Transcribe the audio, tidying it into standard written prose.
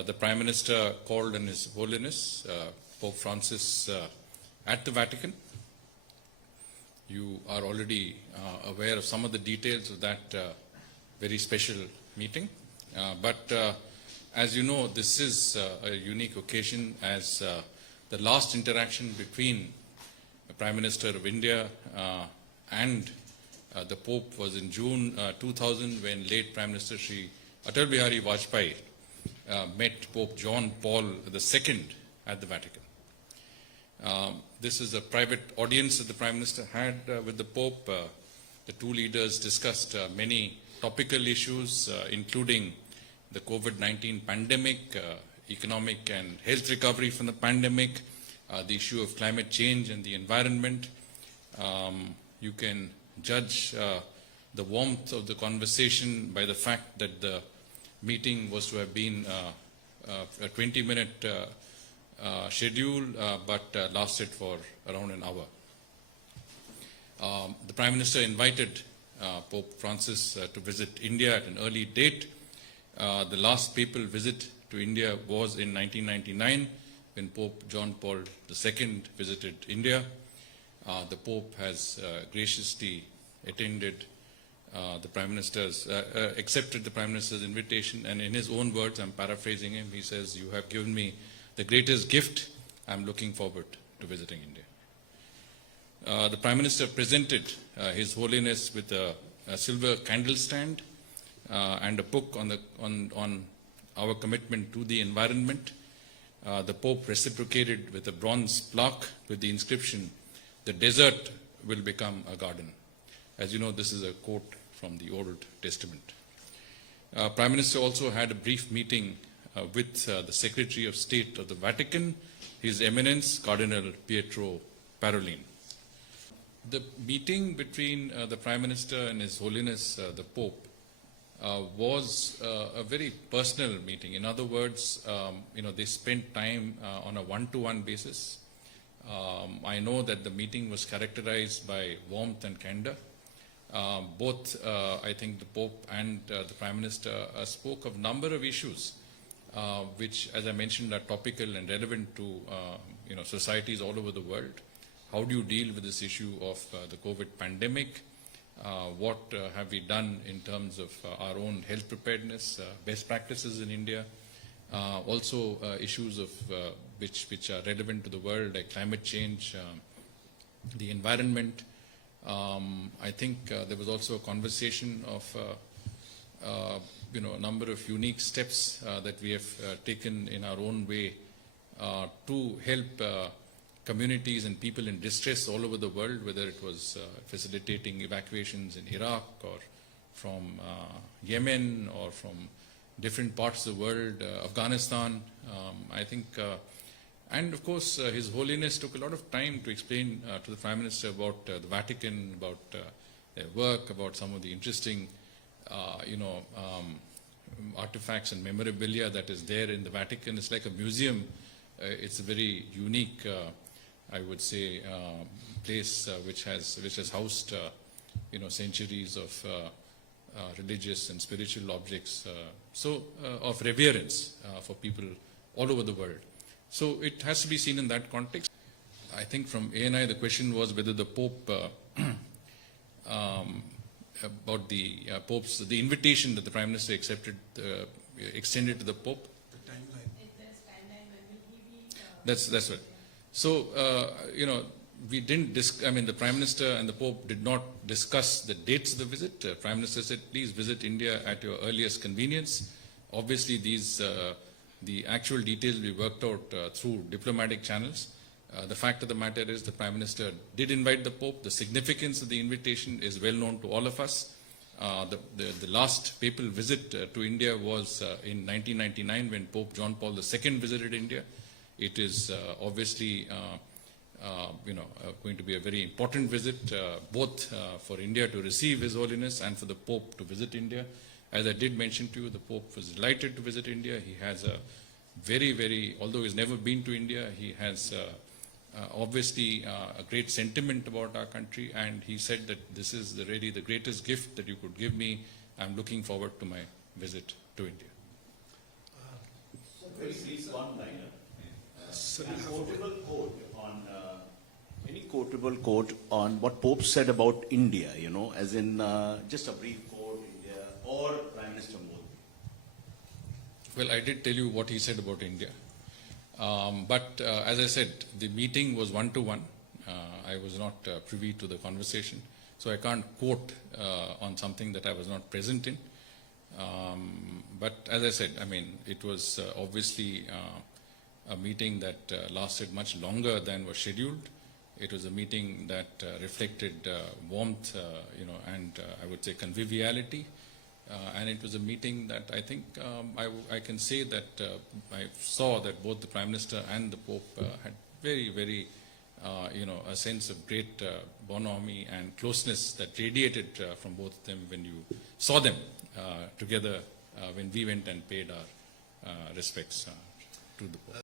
the Prime Minister called on His Holiness Pope Francis at the Vatican. You are already aware of some of the details of that very special meeting. But as you know, this is a unique occasion, as the last interaction between the Prime Minister of India and the Pope was in June 2000, when late Prime Minister Sri Atal Bihari Vajpayee met Pope John Paul II at the Vatican. This is a private audience that the Prime Minister had with the Pope. The two leaders discussed many topical issues, including the COVID-19 pandemic, economic and health recovery from the pandemic, the issue of climate change and the environment. You can judge the warmth of the conversation by the fact that the meeting was to have been a 20-minute schedule, but lasted for around an hour. The Prime Minister invited Pope Francis to visit India at an early date. The last papal visit to India was in 1999, when Pope John Paul II visited India. The Pope has graciously attended the Prime Minister's, accepted the Prime Minister's invitation, and in his own words, I'm paraphrasing him, he says, "You have given me the greatest gift. I'm looking forward to visiting India." The Prime Minister presented His Holiness with a silver candle stand and a book on our commitment to the environment. The Pope reciprocated with a bronze plaque with the inscription, "The desert will become a garden." As you know, this is a quote from the Old Testament. Prime Minister also had a brief meeting with the Secretary of State of the Vatican, His Eminence Cardinal Pietro Parolin. The meeting between the Prime Minister and His Holiness the Pope was a very personal meeting. In other words, they spent time on a one-to-one basis. I know that the meeting was characterized by warmth and candor. Both, I think, the Pope and the Prime Minister spoke of a number of issues which, as I mentioned, are topical and relevant to societies all over the world. How do you deal with this issue of the COVID pandemic? What have we done in terms of our own health preparedness, best practices in India? Also issues of which are relevant to the world, like climate change, the environment. I think there was also a conversation of a number of unique steps that we have taken in our own way to help communities and people in distress all over the world, whether it was facilitating evacuations in Iraq or from Yemen or from different parts of the world, Afghanistan. I think, and of course, His Holiness took a lot of time to explain to the Prime Minister about the Vatican, about their work, about some of the interesting, artifacts and memorabilia that is there in the Vatican. It's like a museum. It's a very unique, I would say, place which has housed, centuries of religious and spiritual objects, of reverence for people all over the world. So it has to be seen in that context. I think from ANI the question was whether the Pope, about the the invitation that the Prime Minister extended to the Pope. The timeline. If there's timeline, when will he be? That's right. So, we didn't the Prime Minister and the Pope did not discuss the dates of the visit. Prime Minister said, please visit India at your earliest convenience. Obviously, the actual details will be worked out through diplomatic channels. The fact of the matter is the Prime Minister did invite the Pope. The significance of the invitation is well known to all of us. The last papal visit to India was in 1999, when Pope John Paul II visited India. It is obviously going to be a very important visit, both for India to receive His Holiness and for the Pope to visit India. As I did mention to you, the Pope was delighted to visit India. He has a although he's never been to India, he has obviously a great sentiment about our country, and he said that this is really the greatest gift that you could give me. I'm looking forward to my visit to India. So brief one-liner. Any quotable quote on what Pope said about India, you know, as in just a brief quote, India, or Prime Minister Modi? Well, I did tell you what he said about India. But as I said, the meeting was one-to-one. I was not privy to the conversation. So I can't quote on something that I was not present in. But as I said, I mean, it was obviously a meeting that lasted much longer than was scheduled. It was a meeting that reflected warmth, and I would say conviviality. And it was a meeting that I think I can say that I saw that both the Prime Minister and the Pope had very, very, a sense of great bonhomie and closeness that radiated from both of them when you saw them together when we went and paid our respects to the Pope.